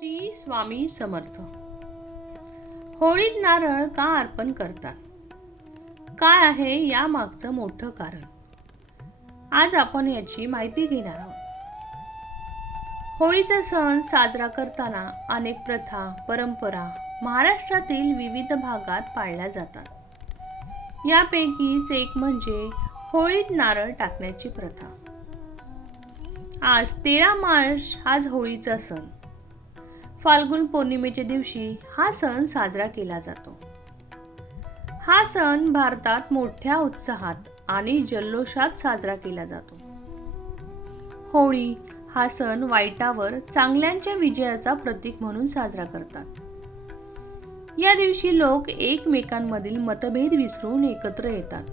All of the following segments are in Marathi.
श्री स्वामी समर्थ. होळीत नारळ का अर्पण करतात? काय आहे या मागचं मोठं कारण? आज आपण याची माहिती घेणार आहोत. होळीचा सण साजरा करताना अनेक प्रथा, परंपरा महाराष्ट्रातील विविध भागात पाळल्या जातात. यापैकीच एक म्हणजे होळीत नारळ टाकण्याची प्रथा. आज 13 मार्च आज होळीचा सण. फाल्गुन पौर्णिमेच्या दिवशी हा सण साजरा केला जातो. हा सण भारतात मोठ्या उत्साहात आणि जल्लोषात साजरा केला जातो. होळी हा सण वाईटावर चांगल्याच्या विजयाचा प्रतीक म्हणून साजरा करतात. या दिवशी लोक एकमेकांमधील मतभेद विसरून एकत्र येतात.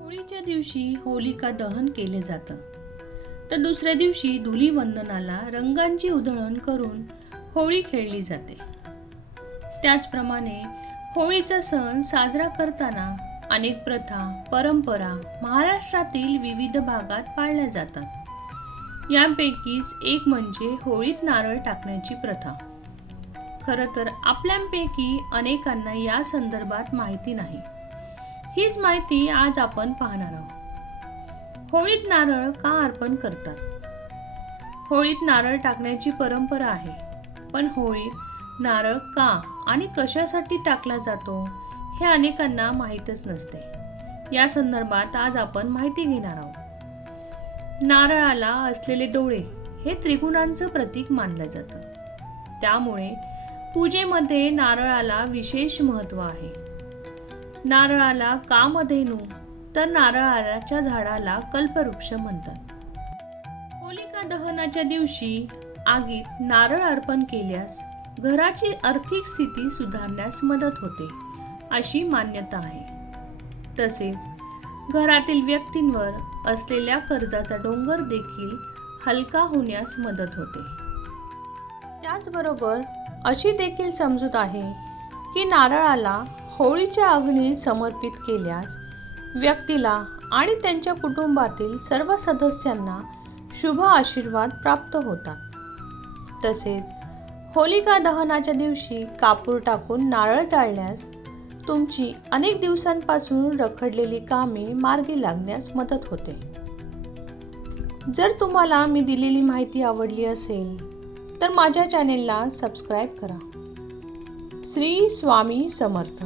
होळीच्या दिवशी होलिका दहन केले जातं, तर दुसऱ्या दिवशी धुलीवंदनाला रंगांची उधळण करून होळी खेळली जाते. त्याचप्रमाणे होळीचा सण साजरा करताना अनेक प्रथा, परंपरा महाराष्ट्रातील विविध भागात पाळल्या जातात. यापैकीच एक म्हणजे होळीत नारळ टाकण्याची प्रथा. खरं तर आपल्यापैकी अनेकांना या संदर्भात माहिती नाही. हीच माहिती आज आपण पाहणार आहोत. होळीत नारळ का अर्पण करतात? होळीत नारळ टाकण्याची परंपरा आहे, पण होळीत नारळ का आणि कशासाठी टाकला जातो हे अनेकांना माहीतच नसते. या संदर्भात आज आपण माहिती घेणार आहोत. नारळाला असलेले डोळे हे त्रिगुणांचं प्रतीक मानलं जातं. त्यामुळे पूजेमध्ये नारळाला विशेष महत्त्व आहे. नारळाला कामधेनू तर नारळाच्या झाडाला कल्पवृक्ष म्हणतात. होलिका दहनाच्या दिवशी आगीत नारळ अर्पण केल्यास घराची आर्थिक स्थिती सुधारण्यास मदत होते, अशी मान्यता आहे. तसेच घरातील व्यक्तींवर असलेल्या कर्जाचा डोंगर देखील हलका होण्यास मदत होते. त्याचबरोबर अशी देखील समजूत आहे की नारळाला होळीच्या अग्नीत समर्पित केल्यास व्यक्तीला आणि त्यांच्या कुटुंबातील सर्व सदस्यांना शुभ आशीर्वाद प्राप्त होतात. तसेच होलिका दहनाच्या दिवशी कापूर टाकून नारळ जाळल्यास तुमची अनेक दिवसांपासून रखडलेली कामे मार्गी लागण्यास मदत होते. जर तुम्हाला मी दिलेली माहिती आवडली असेल तर माझ्या चॅनेलला सबस्क्राईब करा. श्री स्वामी समर्थ.